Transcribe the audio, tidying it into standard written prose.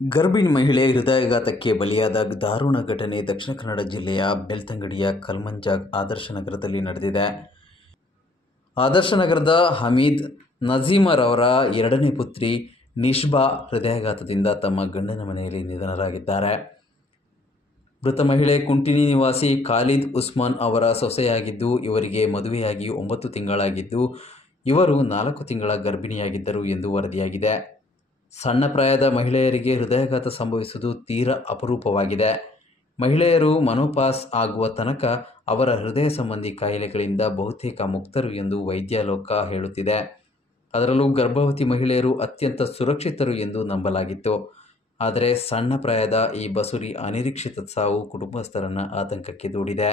ಗರ್ಭಿಣಿ ಮಹಿಳೆ ಹೃದಯಾಘಾತಕ್ಕೆ ಬಲಿಯಾದ ದಾರುಣ ಘಟನೆ ದಕ್ಷಿಣ ಕನ್ನಡ ಜಿಲ್ಲೆಯ ಬೆಳ್ತಂಗಡಿಯ ಕಲ್ಮಂಜಾಗ್ ಆದರ್ಶನಗರದಲ್ಲಿ ನಡೆದಿದೆ. ಆದರ್ಶನಗರದ ಹಮೀದ್ ನಜೀಮರವರ ಎರಡನೇ ಪುತ್ರಿ ನಿಶ್ಬಾ ಹೃದಯಾಘಾತದಿಂದ ತಮ್ಮ ಗಂಡನ ಮನೆಯಲ್ಲಿ ನಿಧನರಾಗಿದ್ದಾರೆ. ಮೃತ ಮಹಿಳೆ ಕುಂಟಿನಿ ನಿವಾಸಿ ಖಾಲಿದ್ ಉಸ್ಮಾನ್ ಅವರ ಸೊಸೆಯಾಗಿದ್ದು, ಇವರಿಗೆ ಮದುವೆಯಾಗಿ 9 ತಿಂಗಳಾಗಿದ್ದು, ಇವರು 4 ತಿಂಗಳ ಗರ್ಭಿಣಿಯಾಗಿದ್ದರು ಎಂದು ವರದಿಯಾಗಿದೆ. ಸಣ್ಣ ಪ್ರಾಯದ ಮಹಿಳೆಯರಿಗೆ ಹೃದಯಾಘಾತ ಸಂಭವಿಸುವುದು ತೀರಾ ಅಪರೂಪವಾಗಿದೆ. ಮಹಿಳೆಯರು ಮನೋಪಾಸ್ ಆಗುವ ತನಕ ಅವರ ಹೃದಯ ಸಂಬಂಧಿ ಕಾಯಿಲೆಗಳಿಂದ ಬಹುತೇಕ ಮುಕ್ತರು ಎಂದು ವೈದ್ಯ ಲೋಕ ಹೇಳುತ್ತಿದೆ. ಅದರಲ್ಲೂ ಗರ್ಭವತಿ ಮಹಿಳೆಯರು ಅತ್ಯಂತ ಸುರಕ್ಷಿತರು ಎಂದು ನಂಬಲಾಗಿತ್ತು. ಆದರೆ ಸಣ್ಣ ಪ್ರಾಯದ ಈ ಬಸುರಿ ಅನಿರೀಕ್ಷಿತ ಸಾವು ಕುಟುಂಬಸ್ಥರನ್ನು ಆತಂಕಕ್ಕೆ ದೂಡಿದೆ.